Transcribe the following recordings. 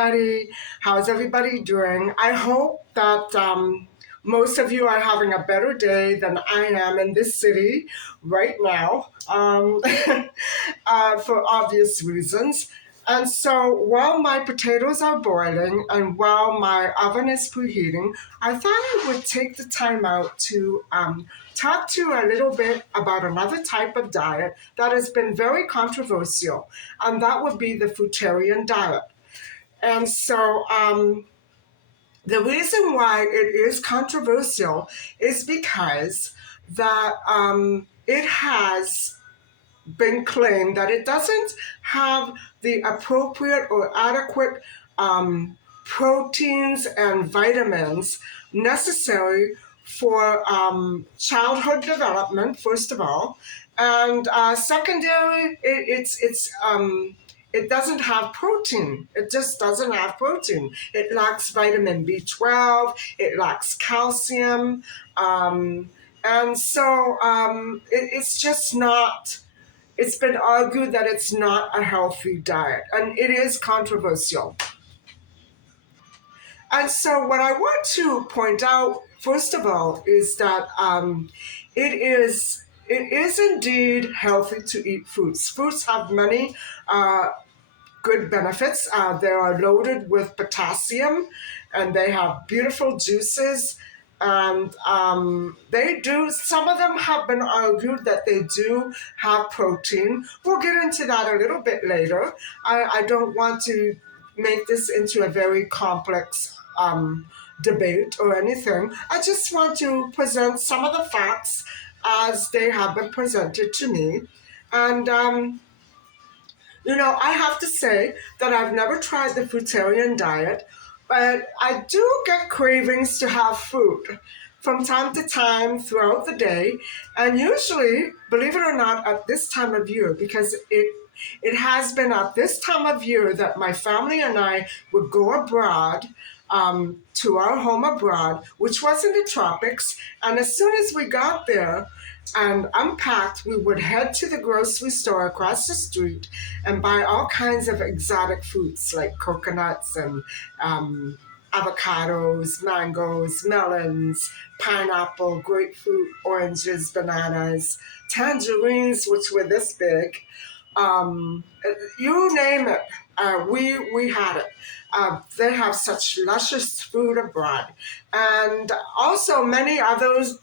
everybody. How's everybody doing? I hope that most of you are having a better day than I am in this city right now, for obvious reasons. And so while my potatoes are boiling and while my oven is preheating, I thought I would take the time out to talk to you a little bit about another type of diet that has been very controversial, and that would be the fruitarian diet. And so the reason why it is controversial is because that it has been claimed that it doesn't have the appropriate or adequate proteins and vitamins necessary for childhood development, first of all, and secondary, it doesn't have protein. It just doesn't have protein. It lacks vitamin B12. It lacks calcium, and so it's just not. It's been argued that it's not a healthy diet, and it is controversial. And so, what I want to point out, first of all, is that it is indeed healthy to eat fruits. Fruits have many good benefits. They are loaded with potassium, and they have beautiful juices. And they do, some of them have been argued that they do have protein. We'll get into that a little bit later. I don't want to make this into a very complex debate or anything. I just want to present some of the facts as they have been presented to me. And I have to say that I've never tried the fruitarian diet, but I do get cravings to have fruit from time to time throughout the day. And usually, believe it or not, at this time of year, because it has been at this time of year that my family and I would go abroad, to our home abroad, which was in the tropics. And as soon as we got there and unpacked, we would head to the grocery store across the street and buy all kinds of exotic fruits like coconuts and avocados, mangoes, melons, pineapple, grapefruit, oranges, bananas, tangerines, which were this big. You name it, we had it. They have such luscious food abroad. And also many others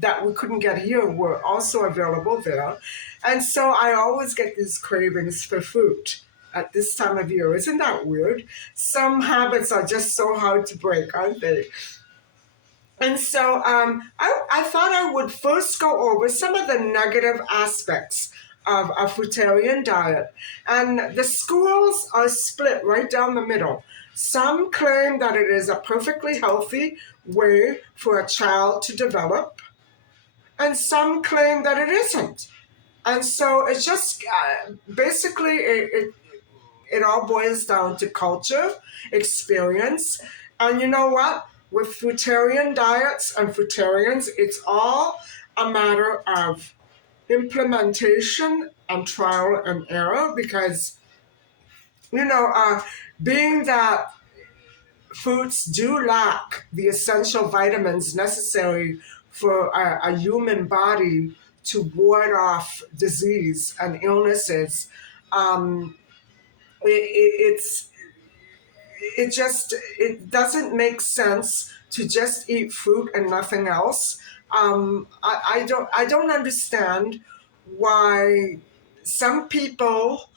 that we couldn't get here were also available there. And so I always get these cravings for food at this time of year. Isn't that weird? Some habits are just so hard to break, aren't they? And so I thought I would first go over some of the negative aspects of a fruitarian diet. And the schools are split right down the middle. Some claim that it is a perfectly healthy way for a child to develop, and some claim that it isn't. And so it's just basically it all boils down to culture, experience. And you know what? With fruitarian diets and fruitarians, it's all a matter of implementation and trial and error, because being that fruits do lack the essential vitamins necessary for a human body to ward off disease and illnesses, it doesn't make sense to just eat fruit and nothing else. I don't understand why some people,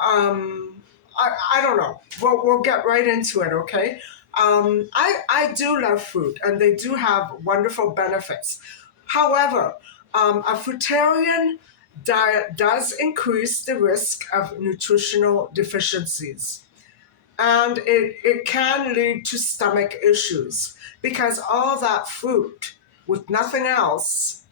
I don't know. We'll get right into it, okay? I do love fruit, and they do have wonderful benefits. However, a fruitarian diet does increase the risk of nutritional deficiencies. And it can lead to stomach issues, because all that fruit with nothing else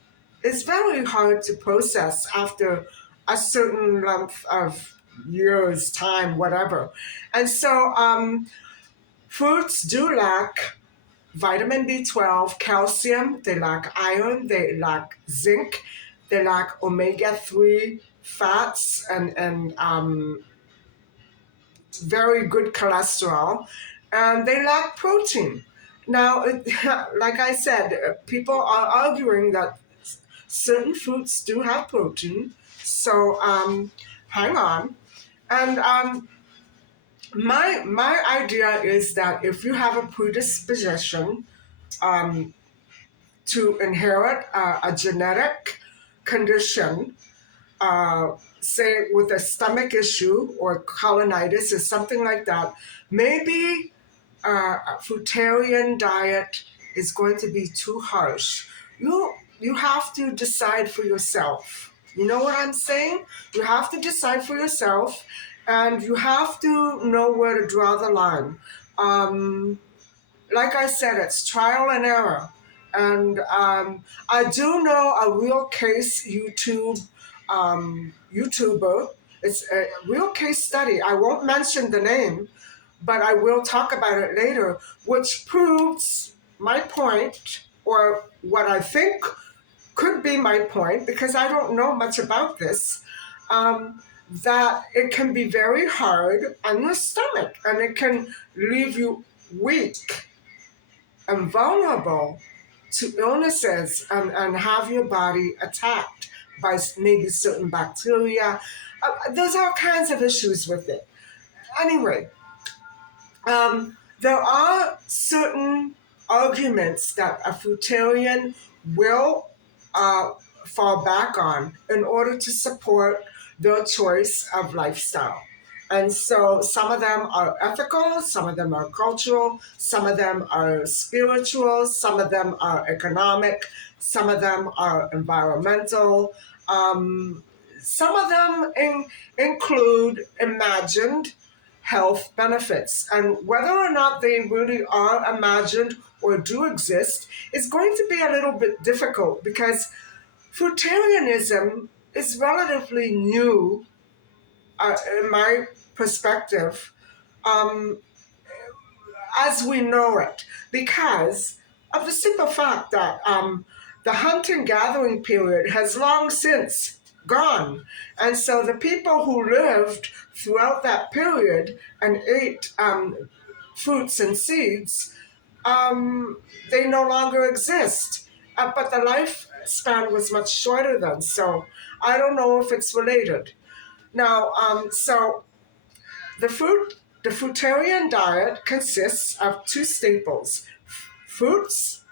is very hard to process after a certain length of years, time, whatever. And so fruits do lack vitamin B12, calcium, they lack iron, they lack zinc, they lack omega-3 fats and very good cholesterol, and they lack protein. Now, like I said, people are arguing that certain fruits do have protein. So hang on. And my idea is that if you have a predisposition um, to inherit a genetic condition, say with a stomach issue or colonitis or something like that, maybe a fruitarian diet is going to be too harsh. You have to decide for yourself. You know what I'm saying? You have to decide for yourself, and you have to know where to draw the line. Like I said, it's trial and error. And I do know a real case YouTuber. It's a real case study. I won't mention the name, but I will talk about it later, which proves my point, or what I think could be my point, because I don't know much about this, that it can be very hard on your stomach and it can leave you weak and vulnerable to illnesses, and have your body attacked by maybe certain bacteria. There's all kinds of issues with it. Anyway, there are certain arguments that a fruitarian will uh, fall back on in order to support their choice of lifestyle. And so some of them are ethical, some of them are cultural, some of them are spiritual, some of them are economic, some of them are environmental. Some of them include imagined health benefits. And whether or not they really are imagined or do exist is going to be a little bit difficult, because fruitarianism is relatively new, in my perspective, um, as we know it, because of the simple fact that the hunt and gathering period has long since gone. And so the people who lived throughout that period and ate fruits and seeds, they no longer exist. But the lifespan was much shorter then. So I don't know if it's related. Now, so the fruitarian diet consists of two staples: fruits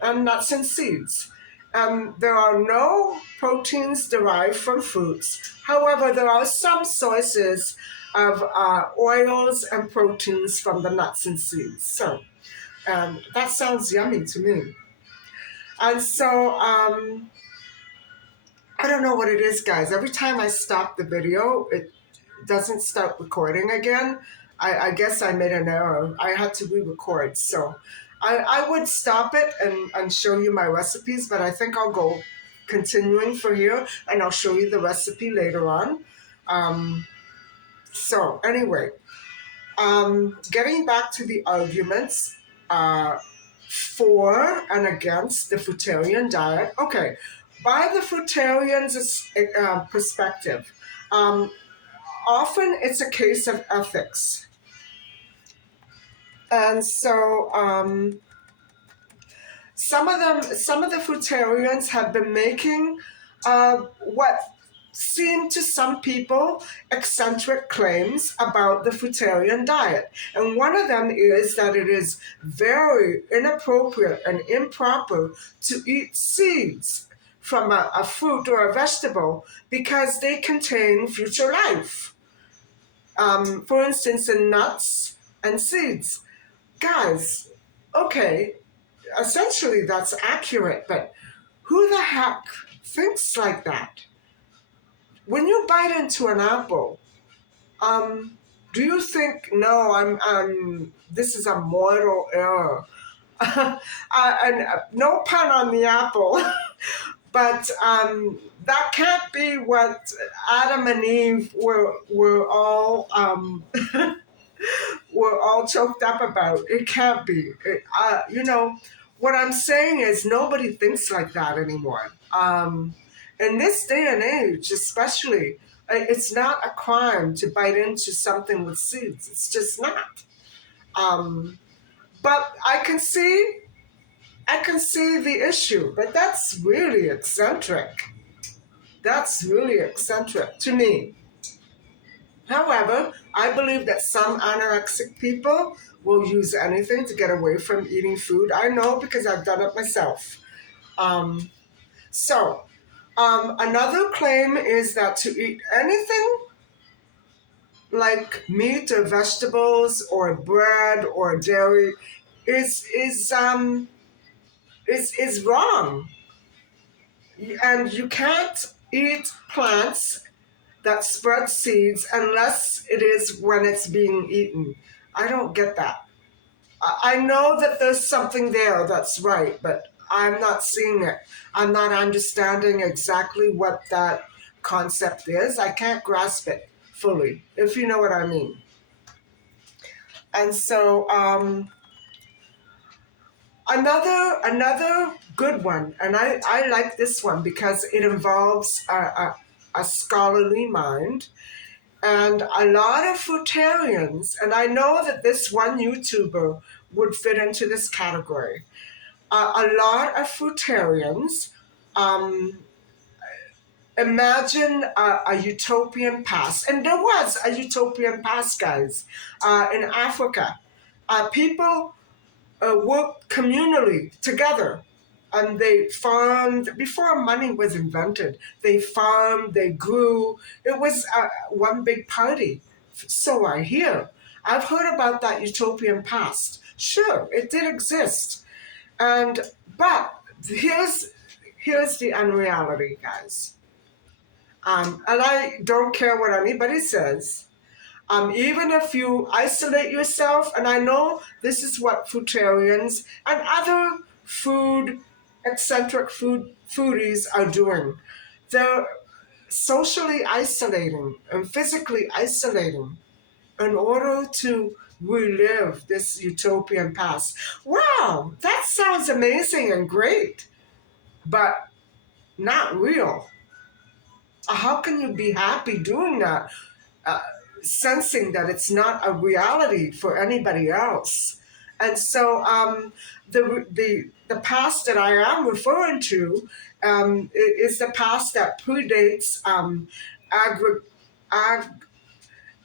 and nuts and seeds. There are no proteins derived from fruits. However, there are some sources of oils and proteins from the nuts and seeds. So that sounds yummy to me. And so I don't know what it is, guys. Every time I stop the video, it doesn't start recording again. I guess I made an error. I had to re-record. So I would stop it and show you my recipes, but I think I'll go continuing for here, and I'll show you the recipe later on. So anyway, getting back to the arguments for and against the fruitarian diet. Okay, by the fruitarian's perspective, often it's a case of ethics. And so some of the fruitarians have been making what seem to some people eccentric claims about the fruitarian diet. And one of them is that it is very inappropriate and improper to eat seeds from a fruit or a vegetable because they contain future life. For instance, in nuts and seeds. Guys, okay, essentially that's accurate, but who the heck thinks like that? When you bite into an apple, do you think, no, this is a mortal error? And no pun on the apple, but that can't be what Adam and Eve were all were all choked up about. It can't be. What I'm saying is nobody thinks like that anymore. In this day and age, especially, It's not a crime to bite into something with seeds. It's just not. But I can see the issue. But that's really eccentric. That's really eccentric to me. However, I believe that some anorexic people will use anything to get away from eating food. I know because I've done it myself. Um, so, another claim is that to eat anything like meat or vegetables or bread or dairy is wrong, and you can't eat plants that spread seeds unless it is when it's being eaten. I don't get that. I know that there's something there that's right, but I'm not seeing it. I'm not understanding exactly what that concept is. I can't grasp it fully, if you know what I mean. And so another good one, and I like this one because it involves a scholarly mind. And a lot of fruitarians, and I know that this one YouTuber would fit into this category. A lot of fruitarians um, imagine a utopian past, and there was a utopian past, guys, in Africa. People worked communally together, and they farmed before money was invented. They farmed, they grew. It was one big party. So I hear. I've heard about that utopian past. Sure, it did exist, and but here's the unreality, guys. And I don't care what anybody says. Even if you isolate yourself, and I know this is what fruitarians and other eccentric foodies are doing. They're socially isolating and physically isolating in order to relive this utopian past. Wow, that sounds amazing and great, but not real. How can you be happy doing that? Uh, Sensing that it's not a reality for anybody else. And so the past that I am referring to is the past that predates agri- ag-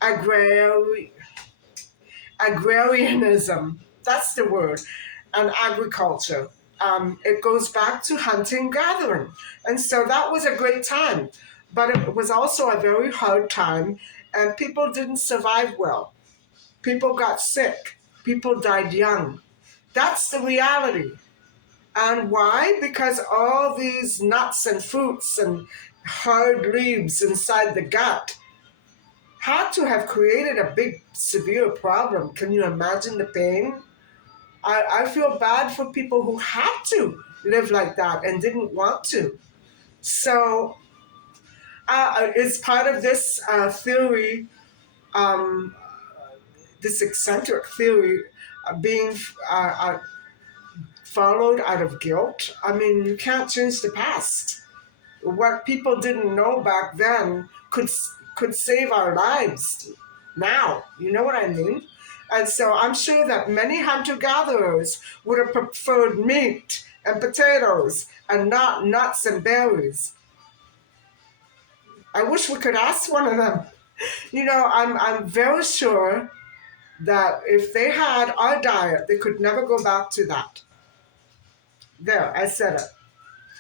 agrari- agrarianism. That's the word, and agriculture. It goes back to hunting, gathering, and so that was a great time. But it was also a very hard time, and people didn't survive well. People got sick. People died young. That's the reality. And why? Because all these nuts and fruits and hard leaves inside the gut had to have created a big, severe problem. Can you imagine the pain? I feel bad for people who had to live like that and didn't want to. So, it's part of this theory, um, this eccentric theory, being followed out of guilt. I mean, you can't change the past. What people didn't know back then could save our lives now. You know what I mean? And so I'm sure that many hunter-gatherers would have preferred meat and potatoes and not nuts and berries. I wish we could ask one of them. I'm very sure that if they had our diet, they could never go back to that. There, I said it.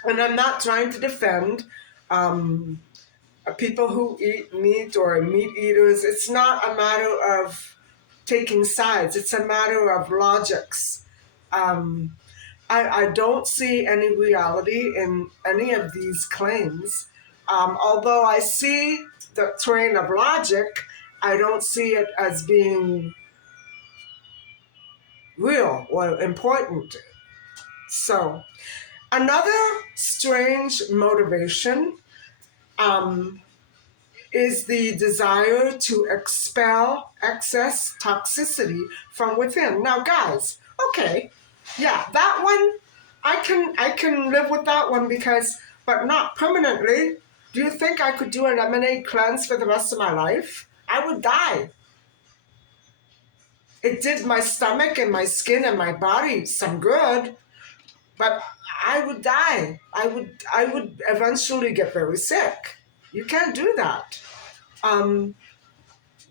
And I'm not trying to defend um, people who eat meat or meat eaters. It's not a matter of taking sides, it's a matter of logics. Um, I don't see any reality in any of these claims. Although I see the train of logic, I don't see it as being real or important. So, another strange motivation um, is the desire to expel excess toxicity from within. Now, guys, okay, yeah, that one I can live with that one because, but not permanently. Do you think I could do a lemonade cleanse for the rest of my life? I would die. It did my stomach and my skin and my body some good, but I would die. I would eventually get very sick. You can't do that. Um,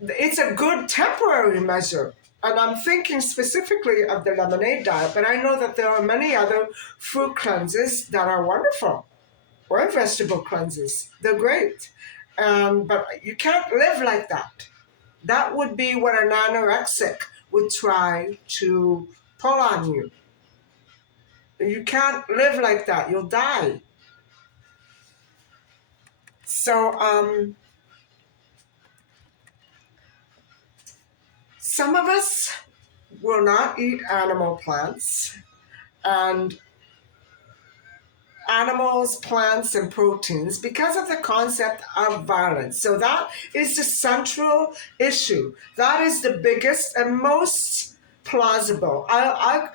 it's a good temporary measure. And I'm thinking specifically of the lemonade diet, but I know that there are many other fruit cleanses that are wonderful, or vegetable cleanses. They're great. But you can't live like that. That would be what an anorexic would try to pull on you. You can't live like that. You'll die. So, some of us will not eat animal plants, and animals, plants, and proteins because of the concept of violence. So that is the central issue. That is the biggest and most plausible. I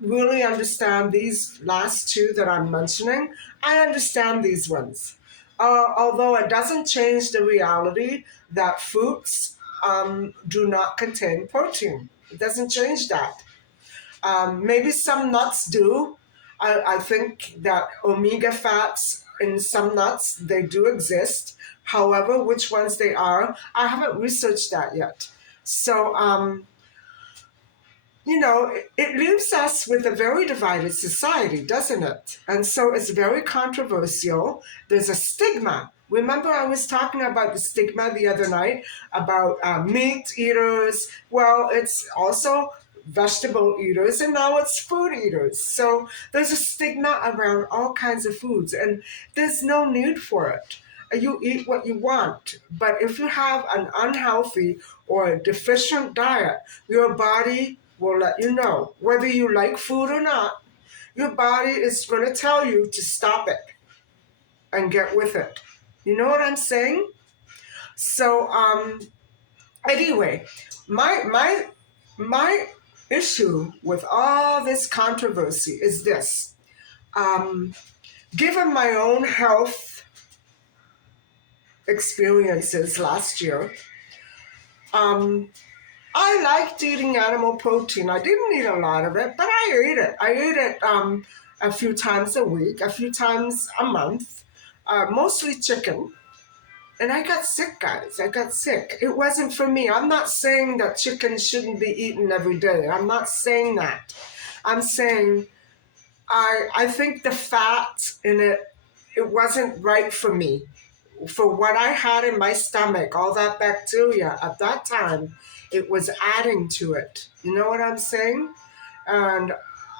really understand these last two that I'm mentioning. I understand these ones. Although it doesn't change the reality that fruits do not contain protein. It doesn't change that. Maybe some nuts do. I think that omega fats in some nuts, they do exist. However, which ones they are, I haven't researched that yet. So, it leaves us with a very divided society, doesn't it? And so it's very controversial. There's a stigma. Remember, I was talking about the stigma the other night about meat eaters. Well, it's also vegetable eaters, and now it's food eaters. So there's a stigma around all kinds of foods, and there's no need for it. You eat what you want, but if you have an unhealthy or a deficient diet, your body will let you know. Whether you like food or not, your body is going to tell you to stop it and get with it. You know what I'm saying? So, anyway, my issue with all this controversy is this. Given my own health experiences last year, I liked eating animal protein. I didn't eat a lot of it, but I ate it. I ate it a few times a week, a few times a month, mostly chicken. And I got sick, guys. I got sick. It wasn't for me. I'm not saying that chicken shouldn't be eaten every day. I'm not saying that. I'm saying I think the fat in it, it wasn't right for me. For what I had in my stomach, all that bacteria at that time, it was adding to it. You know what I'm saying? And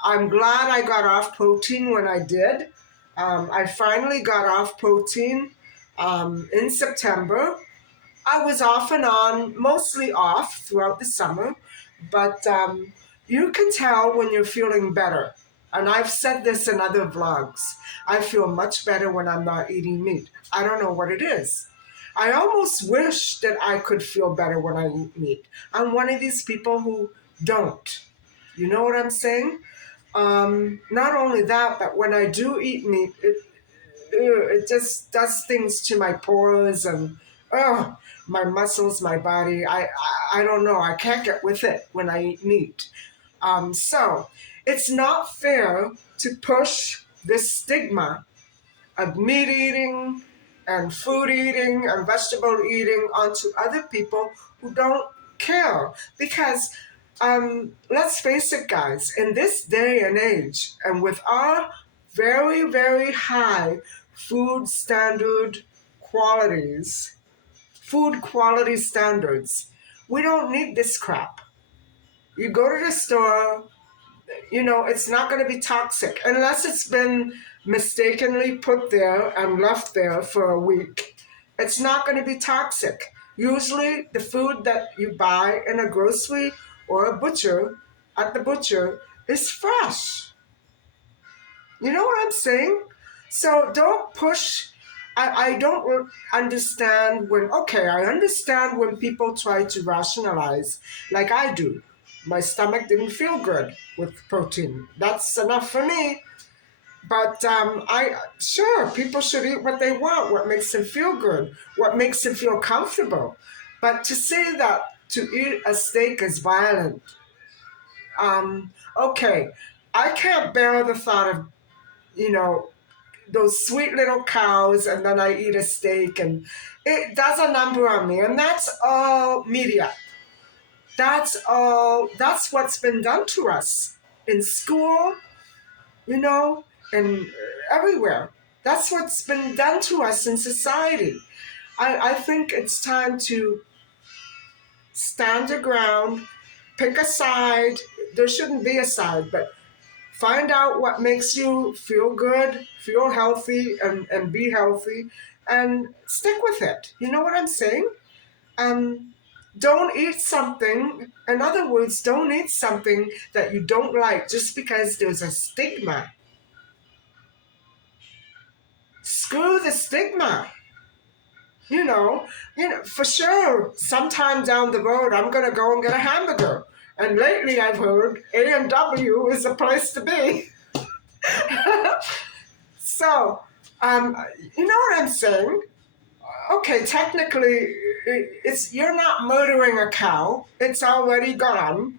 I'm glad I got off protein when I did. I finally got off protein in September. I was off and on, mostly off throughout the summer, but you can tell when you're feeling better. And I've said this in other vlogs. I feel much better when I'm not eating meat. I don't know what it is. I almost wish that I could feel better when I eat meat. I'm one of these people who don't. You know what I'm saying? Not only that, but when I do eat meat, it just does things to my pores and my muscles, my body. I don't know. I can't get with it when I eat meat. So it's not fair to push this stigma of meat eating and food eating and vegetable eating onto other people who don't care. Because let's face it, guys, in this day and age, and with our very, very high food standard qualities, food quality standards, we don't need this crap. You go to the store, it's not going to be toxic unless it's been mistakenly put there and left there for a week. It's not going to be toxic. Usually, the food that you buy in a grocery or a butcher, at the butcher, is fresh. You know what I'm saying? So don't push. I don't understand I understand when people try to rationalize, like I do. My stomach didn't feel good with protein. That's enough for me. But I sure people should eat what they want, what makes them feel good, what makes them feel comfortable. But to say that to eat a steak is violent, okay, I can't bear the thought of you know those sweet little cows, and then I eat a steak, and it does a number on me. And that's all media. That's all. That's what's been done to us in school, you know, and everywhere. That's what's been done to us in society. I think it's time to stand your ground, pick a side. There shouldn't be a side, but find out what makes you feel good, feel healthy, and be healthy, and stick with it. You know what I'm saying? Um, don't eat something, in other words, don't eat something that you don't like just because there's a stigma. Screw the stigma. You know, for sure, sometime down the road, I'm gonna go and get a hamburger. And lately, I've heard A&W is a place to be. So, um, you know what I'm saying? Okay, technically, it's you're not murdering a cow; it's already gone.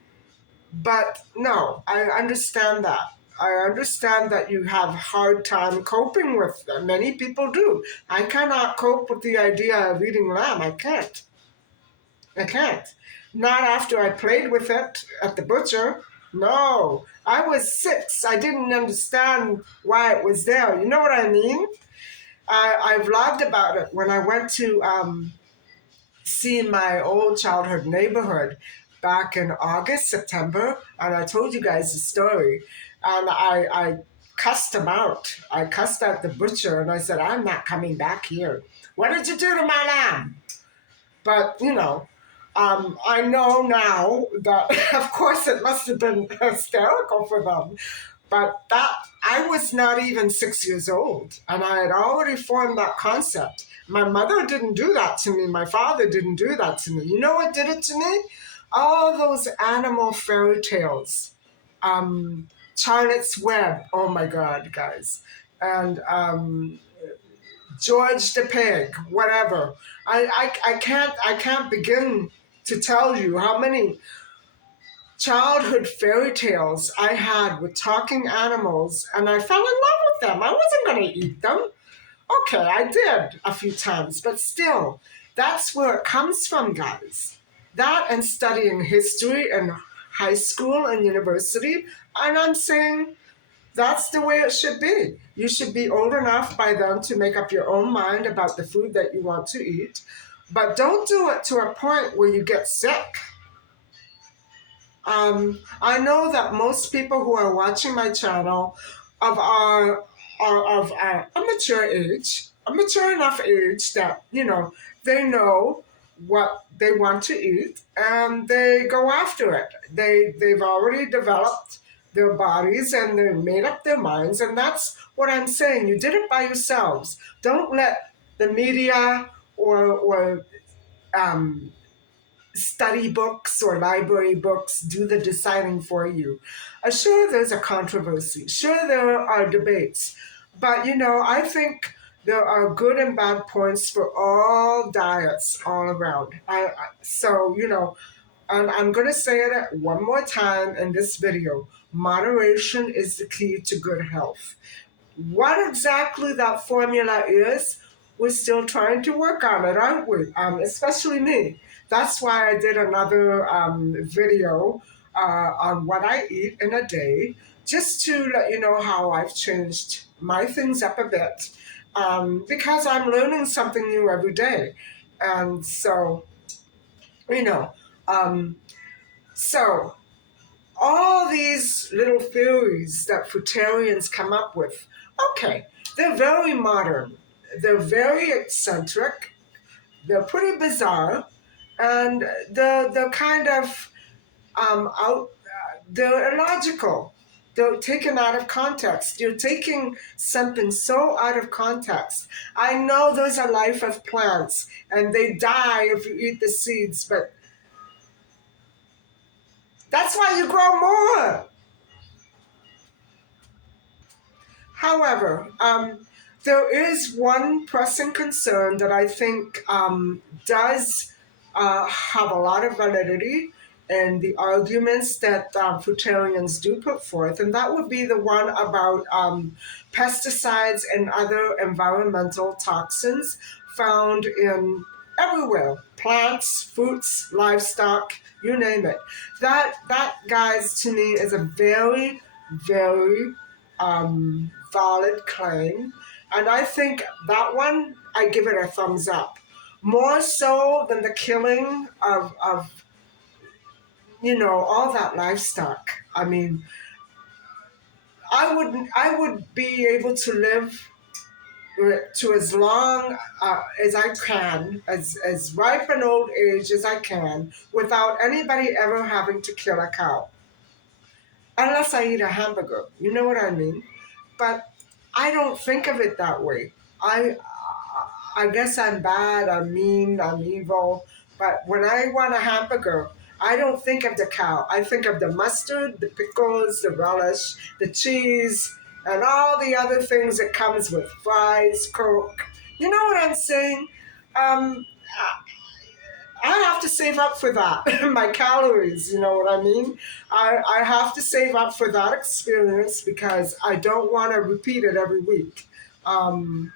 But no, I understand that. I understand that you have a hard time coping with them. Many people do. I cannot cope with the idea of eating lamb. I can't. I can't. Not after I played with it at the butcher. No. I was 6. I didn't understand why it was there. You know what I mean? I vlogged about it when I went to see my old childhood neighborhood back in August, September, and I told you guys the story. And I cussed him out. I cussed out the butcher and I said, I'm not coming back here. What did you do to my lamb? But, I know now that, of course, it must have been hysterical for them. But that I was not even 6 years old, and I had already formed that concept. My mother didn't do that to me. My father didn't do that to me. You know what did it to me? All those animal fairy tales, Charlotte's Web. Oh my God, guys, and George the Pig, whatever. I can't begin to tell you how many childhood fairy tales I had with talking animals, and I fell in love with them. I wasn't going to eat them. Okay, I did a few times, but still, that's where it comes from, guys. That and studying history in high school and university, and I'm saying that's the way it should be. You should be old enough by then to make up your own mind about the food that you want to eat, but don't do it to a point where you get sick. I know that most people who are watching my channel are of a mature age, a mature enough age that they know what they want to eat and they go after it. They've already developed their bodies and they've made up their minds, and that's what I'm saying. You did it by yourselves. Don't let the media or um, study books or library books do the deciding for you. Sure, there's a controversy. Sure, there are debates. But, I think there are good and bad points for all diets all around. So, and I'm going to say it one more time in this video. Moderation is the key to good health. What exactly that formula is, we're still trying to work on it, aren't we? Especially me. That's why I did another video on what I eat in a day, just to let you know how I've changed my things up a bit, because I'm learning something new every day. And so, you know, um, so all these little theories that fruitarians come up with, okay, they're very modern, they're very eccentric, they're pretty bizarre, and they're kind of out, they're illogical. They're taken out of context. You're taking something so out of context. I know there's a life of plants and they die if you eat the seeds, but that's why you grow more. However, there is one pressing concern that I think does have a lot of validity in the arguments that fruitarians do put forth, and that would be the one about pesticides and other environmental toxins found in everywhere: plants, fruits, livestock, you name it. That, guys, to me is a very, very valid claim. And I think that one, I give it a thumbs up. More so than the killing of all that livestock. I mean, I would be able to live to as long as I can, as ripe an old age as I can, without anybody ever having to kill a cow. Unless I eat a hamburger, you know what I mean? But I don't think of it that way. I guess I'm bad, I'm mean, I'm evil. But when I want a hamburger, I don't think of the cow. I think of the mustard, the pickles, the relish, the cheese, and all the other things that comes with fries, Coke. You know what I'm saying? Um, I have to save up for that. My calories, you know what I mean? I have to save up for that experience because I don't want to repeat it every week. Um,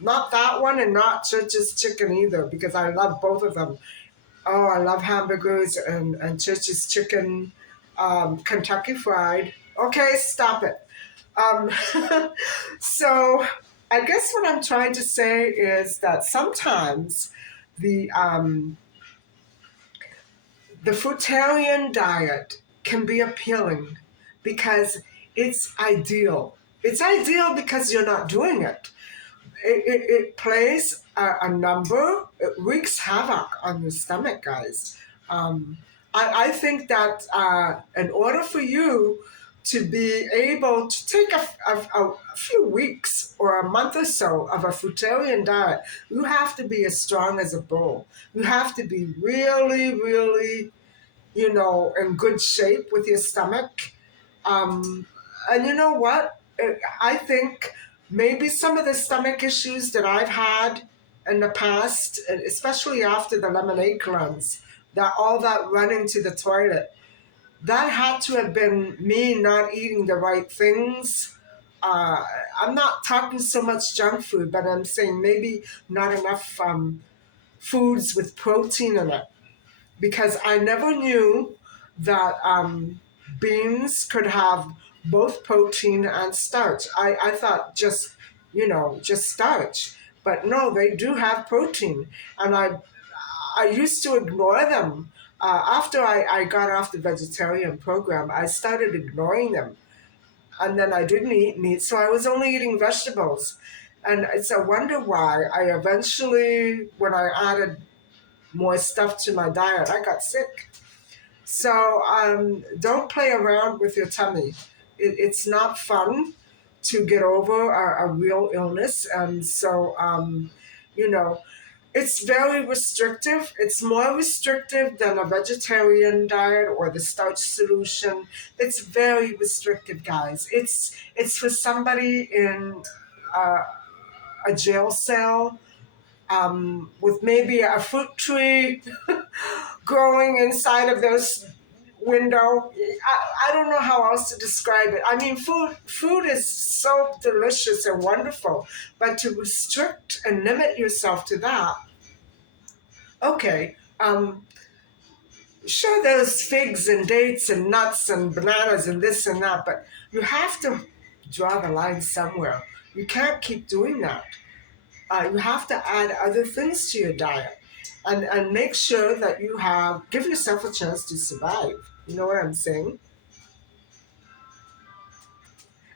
Not that one and not Church's Chicken either because I love both of them. Oh, I love hamburgers and Church's Chicken, Kentucky Fried. Okay, stop it. Um, so I guess what I'm trying to say is that sometimes the um, the fruitarian diet can be appealing because it's ideal. It's ideal because you're not doing it. It plays a number, it wreaks havoc on your stomach, guys. I think that in order for you to be able to take a few weeks or a month or so of a fruitarian diet, you have to be as strong as a bull. You have to be really, really, in good shape with your stomach. Um, and you know what? I think maybe some of the stomach issues that I've had in the past, and especially after the lemonade cleanse, that all that running to the toilet, that had to have been me not eating the right things. Uh, I'm not talking so much junk food, but I'm saying maybe not enough foods with protein in it because I never knew that beans could have both protein and starch. I thought just starch. But no, they do have protein. And I used to ignore them. After I got off the vegetarian program, I started ignoring them. And then I didn't eat meat, so I was only eating vegetables. And it's a wonder why I eventually, when I added more stuff to my diet, I got sick. So don't play around with your tummy. It's not fun to get over a real illness. And so, you know, it's very restrictive. It's more restrictive than a vegetarian diet or the starch solution. It's very restrictive, guys. It's for somebody in uh, a jail cell with maybe a fruit tree growing inside of this window. I don't know how else to describe it. I mean, food is so delicious and wonderful, but to restrict and limit yourself to that, okay, sure, there's figs and dates and nuts and bananas and this and that, but you have to draw the line somewhere. You can't keep doing that. You have to add other things to your diet and make sure that give yourself a chance to survive. You know what I'm saying?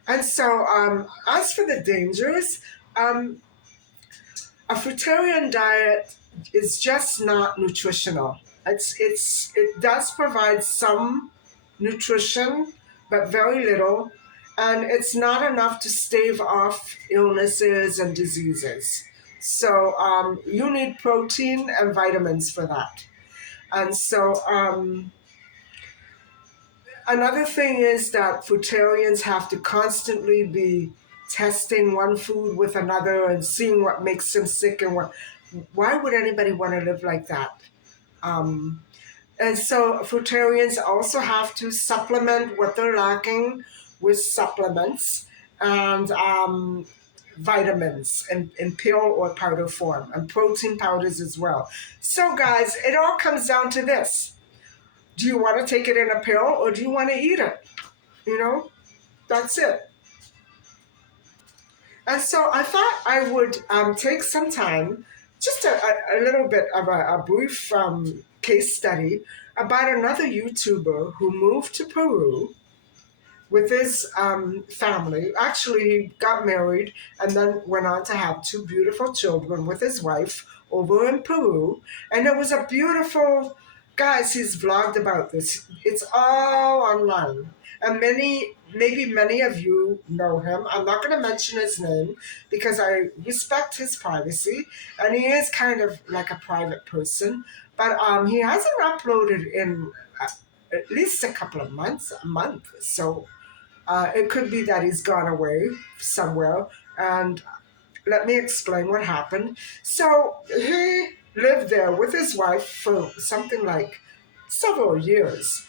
And so, as for the dangers, um, a fruitarian diet is just not nutritional. It does provide some nutrition, but very little, and it's not enough to stave off illnesses and diseases. So you need protein and vitamins for that. And so another thing is that fruitarians have to constantly be testing one food with another and seeing what makes them sick and what. Why would anybody want to live like that? Um, and so fruitarians also have to supplement what they're lacking with supplements and vitamins in pill or powder form and protein powders as well. So, guys, it all comes down to this. Do you want to take it in a pill or do you want to eat it? You know, that's it. And so I thought I would take some time, just a little bit of a brief case study about another YouTuber who moved to Peru with his family. Actually, he got married and then went on to have two beautiful children with his wife over in Peru. And it was a beautiful, guys, he's vlogged about this. It's all online. And maybe many of you know him. I'm not going to mention his name because I respect his privacy. And he is kind of like a private person. But he hasn't uploaded in at least a couple of months, a month. So it could be that he's gone away somewhere. And let me explain what happened. So he lived there with his wife for something like several years.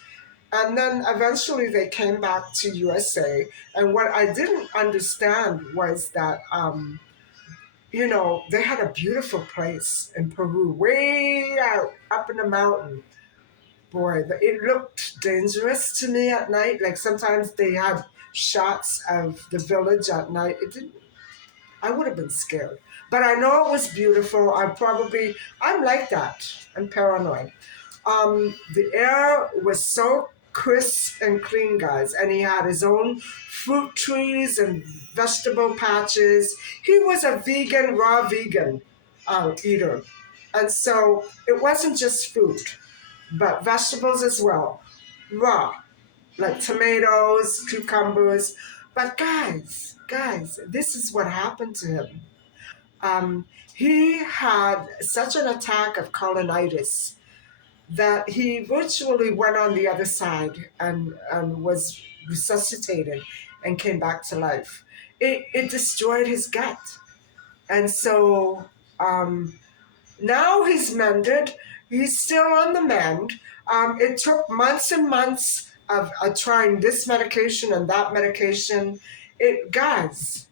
And then eventually they came back to USA. And what I didn't understand was that, they had a beautiful place in Peru, way out up in the mountain. Boy, it looked dangerous to me at night. Like sometimes they had shots of the village at night. It didn't. I would have been scared, but I know it was beautiful. I'm like that. I'm paranoid. The air was so crisp and clean, guys, and he had his own fruit trees and vegetable patches. He was a vegan, raw vegan eater, and so it wasn't just fruit but vegetables as well, raw, like tomatoes, cucumbers. But guys, this is what happened to him. Um, he had such an attack of colonitis that he virtually went on the other side and was resuscitated and came back to life. It destroyed his gut. And so now he's mended. He's still on the mend. It took months and months of trying this medication and that medication. Guys,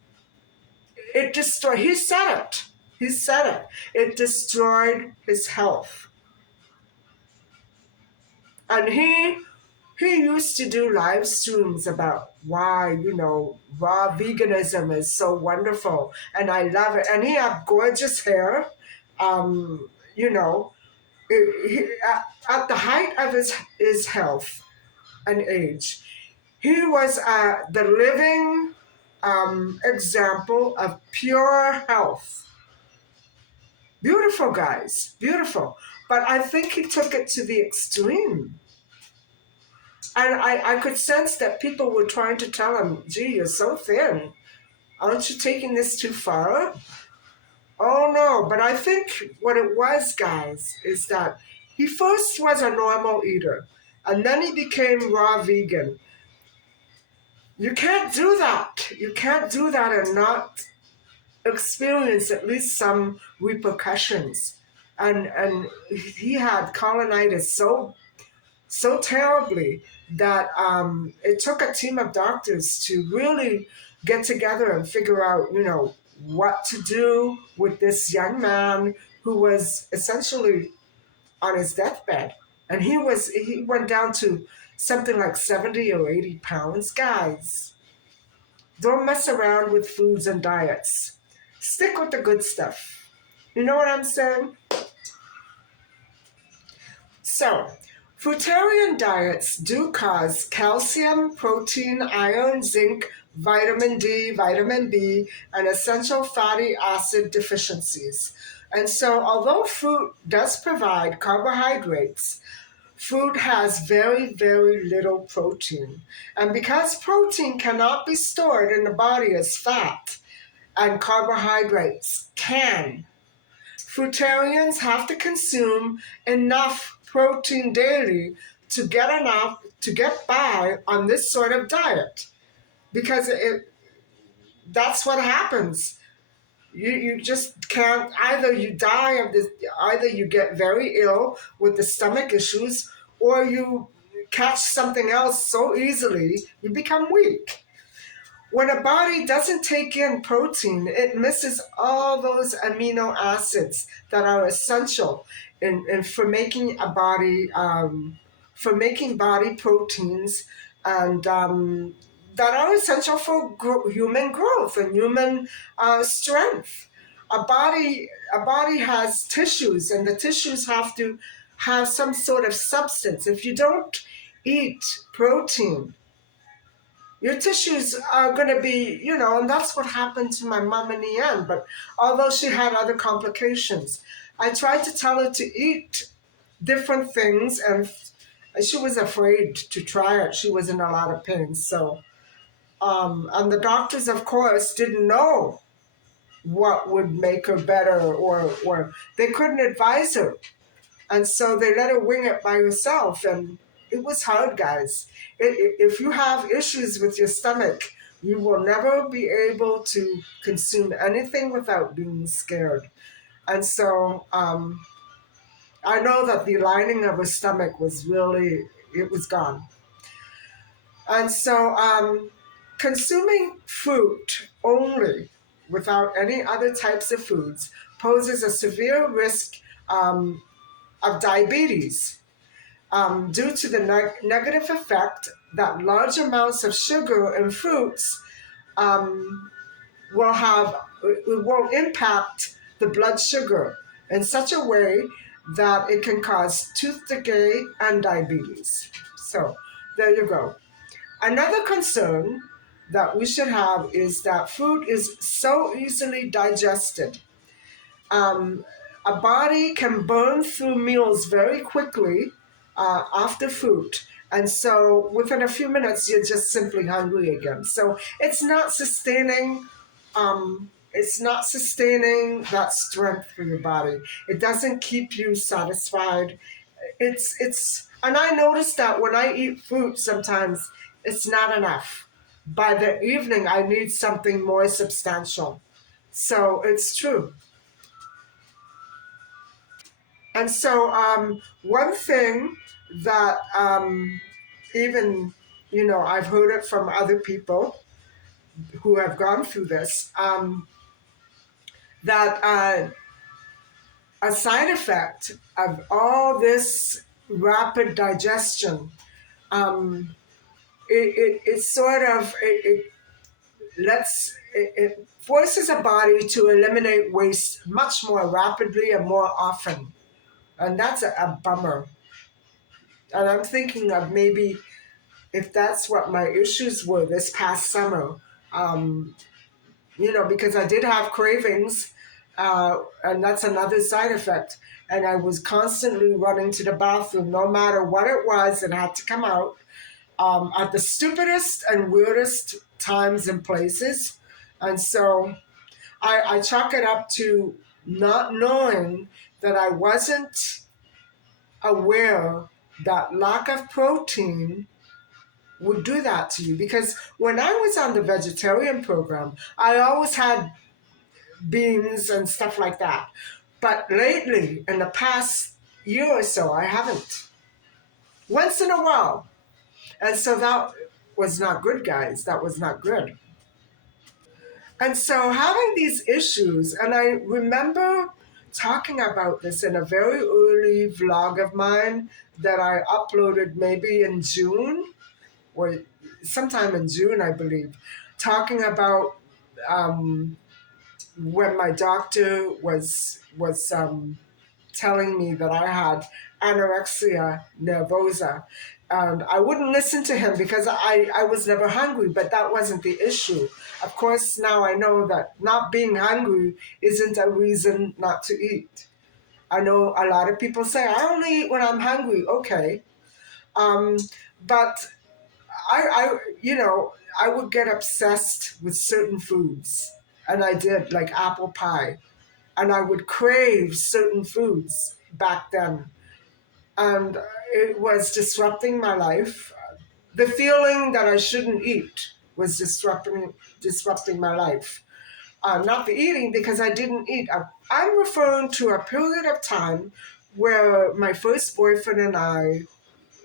it destroyed. He said it. He said it. It destroyed his health. And he used to do live streams about why raw veganism is so wonderful, and I love it. And he had gorgeous hair. Um, you know, at the height of his health and age, he was the living example of pure health. Beautiful, guys, beautiful. But I think he took it to the extreme. And I could sense that people were trying to tell him, gee, you're so thin. Aren't you taking this too far? Oh no, but I think what it was, guys, is that he first was a normal eater and then he became raw vegan. You can't do that. You can't do that and not experience at least some repercussions. And he had colonitis so terribly that it took a team of doctors to really get together and figure out, what to do with this young man who was essentially on his deathbed. And he went down to something like 70 or 80 pounds. Guys, don't mess around with foods and diets. Stick with the good stuff. You know what I'm saying? So, fruitarian diets do cause calcium, protein, iron, zinc, vitamin D, vitamin B, and essential fatty acid deficiencies. And so, although fruit does provide carbohydrates, fruit has very, very little protein. And because protein cannot be stored in the body as fat, and carbohydrates can, fruitarians have to consume enough protein daily to get by on this sort of diet because that's what happens. You just can't, either you die of this, either you get very ill with the stomach issues, or you catch something else so easily you become weak. When a body doesn't take in protein, it misses all those amino acids that are essential in for making a body, for making body proteins, and that are essential for human growth and human strength. A body has tissues, and the tissues have to have some sort of substance. If you don't eat protein, your tissues are going to be, and that's what happened to my mom in the end. But although she had other complications, I tried to tell her to eat different things, and she was afraid to try it. She was in a lot of pain. So, and the doctors, of course, didn't know what would make her better, or they couldn't advise her. And so they let her wing it by herself. And it was hard, guys. If you have issues with your stomach, you will never be able to consume anything without being scared. And so I know that the lining of her stomach was really, it was gone. And so consuming fruit only without any other types of foods poses a severe risk um, of diabetes, due to the negative effect that large amounts of sugar in fruits um, will have. It will impact the blood sugar in such a way that it can cause tooth decay and diabetes. So there you go. Another concern that we should have is that food is so easily digested. Um, a body can burn through meals very quickly after food. And so within a few minutes, you're just simply hungry again. So it's not sustaining that strength for your body. It doesn't keep you satisfied. And I notice that when I eat fruit, sometimes it's not enough. By the evening, I need something more substantial. So it's true. And so, one thing that even, I've heard it from other people who have gone through this, that a side effect of all this rapid digestion, um, it sort of, it forces a body to eliminate waste much more rapidly and more often. And that's a bummer. And I'm thinking of maybe if that's what my issues were this past summer, um, because I did have cravings, and that's another side effect. And I was constantly running to the bathroom, no matter what it was, it had to come out at the stupidest and weirdest times and places. And so I chalk it up to not knowing that I wasn't aware that lack of protein would do that to you. Because when I was on the vegetarian program, I always had beans and stuff like that. But lately, in the past year or so, I haven't. Once in a while. And so that was not good, guys. That was not good. And so having these issues, and I remember talking about this in a very early vlog of mine that I uploaded maybe in June, or sometime in June, I believe, talking about when my doctor was telling me that I had anorexia nervosa. And I wouldn't listen to him because I was never hungry, but that wasn't the issue. Of course, now I know that not being hungry isn't a reason not to eat. I know a lot of people say, I only eat when I'm hungry. Okay. Um, but I would get obsessed with certain foods, and I did, like apple pie, and I would crave certain foods back then, and it was disrupting my life. The feeling that I shouldn't eat. was disrupting my life. Not the eating, because I didn't eat. I'm referring to a period of time where my first boyfriend and I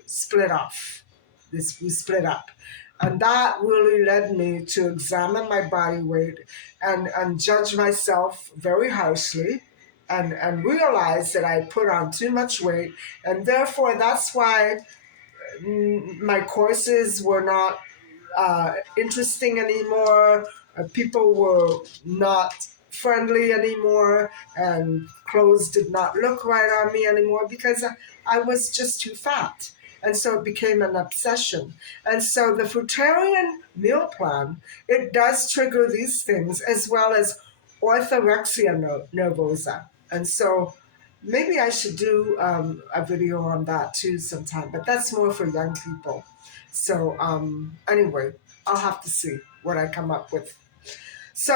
split off. We split up. And that really led me to examine my body weight and judge myself very harshly and realize that I put on too much weight. And therefore, that's why my courses were not interesting anymore. People were not friendly anymore, and clothes did not look right on me anymore because I was just too fat. And so it became an obsession. And so the Fruitarian meal plan, it does trigger these things as well as orthorexianervosa. And so maybe I should do a video on that too sometime, but that's more for young people. So anyway, I'll have to see what I come up with. So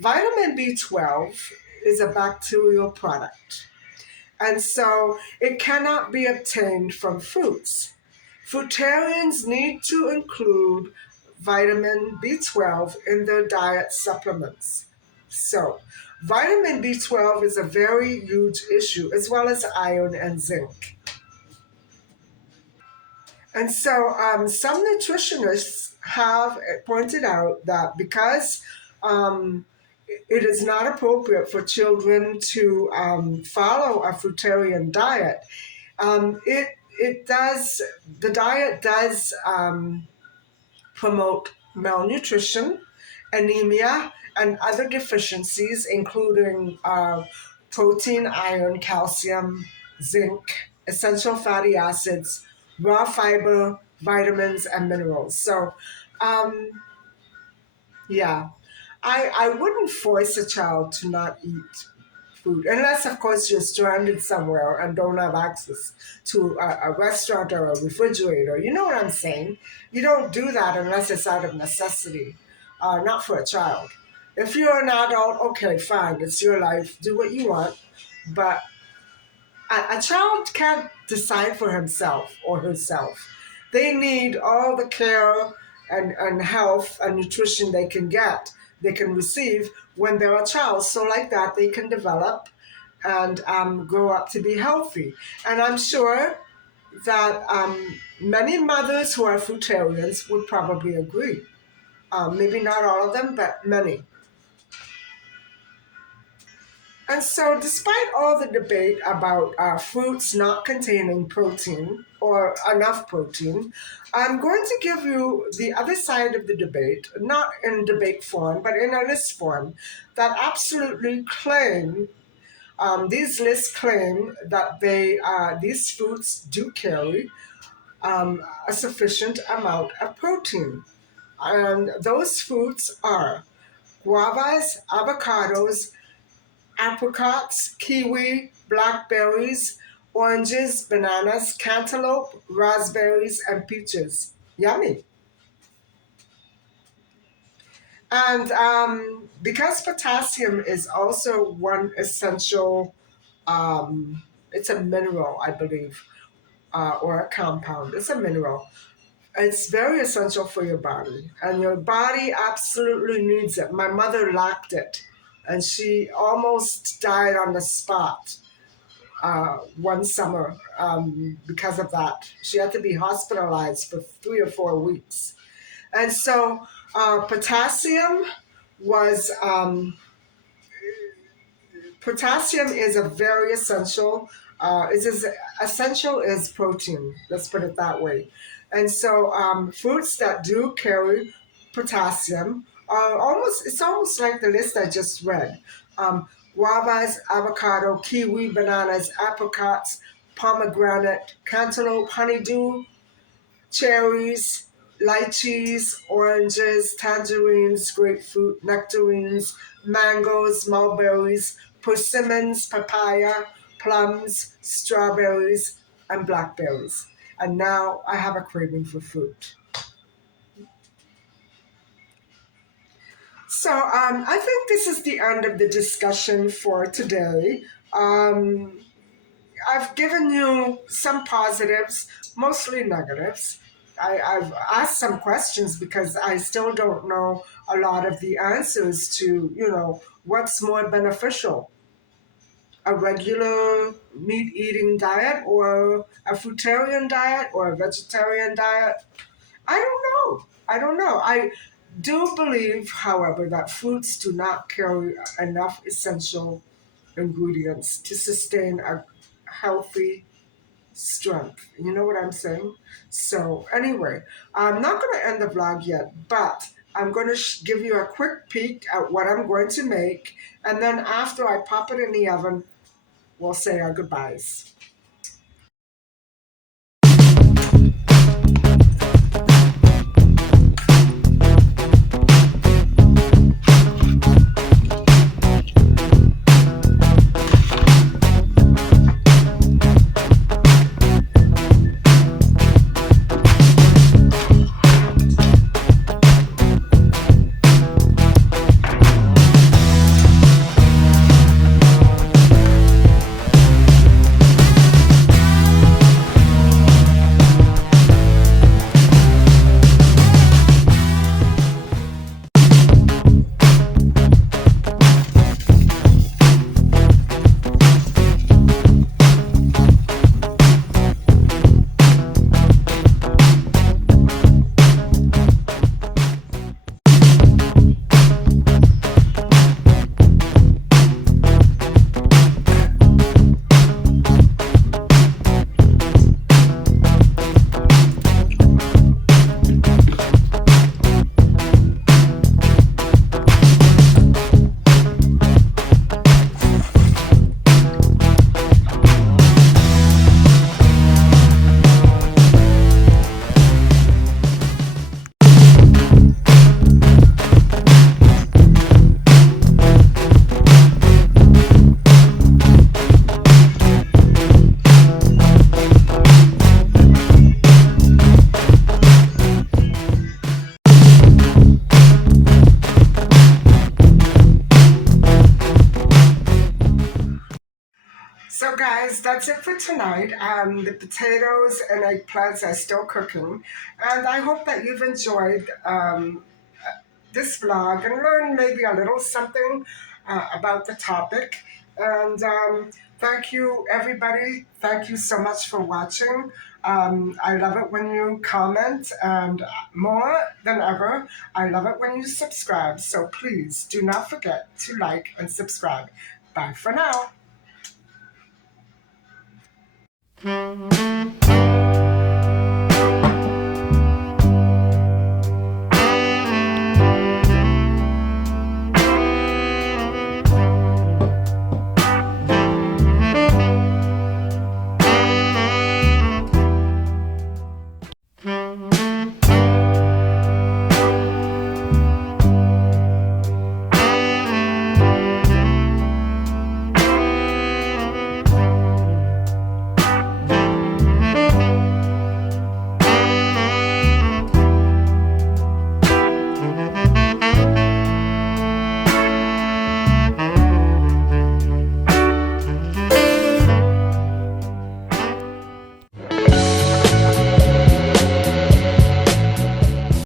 vitamin B12 is a bacterial product, and so it cannot be obtained from fruits. Fruitarians need to include vitamin B12 in their diet supplements. So, vitamin B12 is a very huge issue, as well as iron and zinc. And so, some nutritionists have pointed out that because it is not appropriate for children to follow a fruitarian diet, it does the diet does promote malnutrition, anemia, and other deficiencies, including protein, iron, calcium, zinc, essential fatty acids, raw fiber, vitamins, and minerals. So, um, yeah, I wouldn't force a child to not eat food, unless, of course, you're stranded somewhere and don't have access to a restaurant or a refrigerator. You know what I'm saying? You don't do that unless it's out of necessity, not for a child. If you're an adult, okay, fine, it's your life, do what you want. But a child can't decide for himself or herself. They need all the care and health and nutrition they can receive when they're a child. So like that, they can develop and grow up to be healthy. And I'm sure that many mothers who are fruitarians would probably agree. Maybe not all of them, but many. And so, despite all the debate about fruits not containing protein or enough protein, I'm going to give you the other side of the debate, not in debate form, but in a list form, that absolutely claim, these lists claim that these fruits do carry a sufficient amount of protein. And those fruits are guavas, avocados, apricots, kiwi, blackberries, oranges, bananas, cantaloupe, raspberries, and peaches. Yummy. And because potassium is also one essential, it's a mineral, I believe, or a compound. It's a mineral. It's very essential for your body, and your body absolutely needs it. My mother lacked it, and she almost died on the spot one summer because of that. She had to be hospitalized for 3 or 4 weeks. And so potassium was potassium is a very essential. It's as essential as protein. Let's put it that way. And so fruits that do carry potassium are almost. It's almost like the list I just read. Guavas, avocado, kiwi, bananas, apricots, pomegranate, cantaloupe, honeydew, cherries, lychees, oranges, tangerines, grapefruit, nectarines, mangoes, mulberries, persimmons, papaya, plums, strawberries, and blackberries. And now I have a craving for fruit. So I think this is the end of the discussion for today. I've given you some positives, mostly negatives. I've asked some questions because I still don't know a lot of the answers to, what's more beneficial, a regular meat eating diet or a fruitarian diet or a vegetarian diet. I don't know. I don't know. I do believe, however, that fruits do not carry enough essential ingredients to sustain a healthy strength. You know what I'm saying? So, anyway, I'm not going to end the vlog yet, but I'm going to give you a quick peek at what I'm going to make. And then after I pop it in the oven, we'll say our goodbyes. So, guys, that's it for tonight. The potatoes and eggplants are still cooking, and I hope that you've enjoyed this vlog and learned maybe a little something about the topic. And thank you, everybody. Thank you so much for watching. I love it when you comment, and more than ever, I love it when you subscribe. So please do not forget to like and subscribe. Bye for now.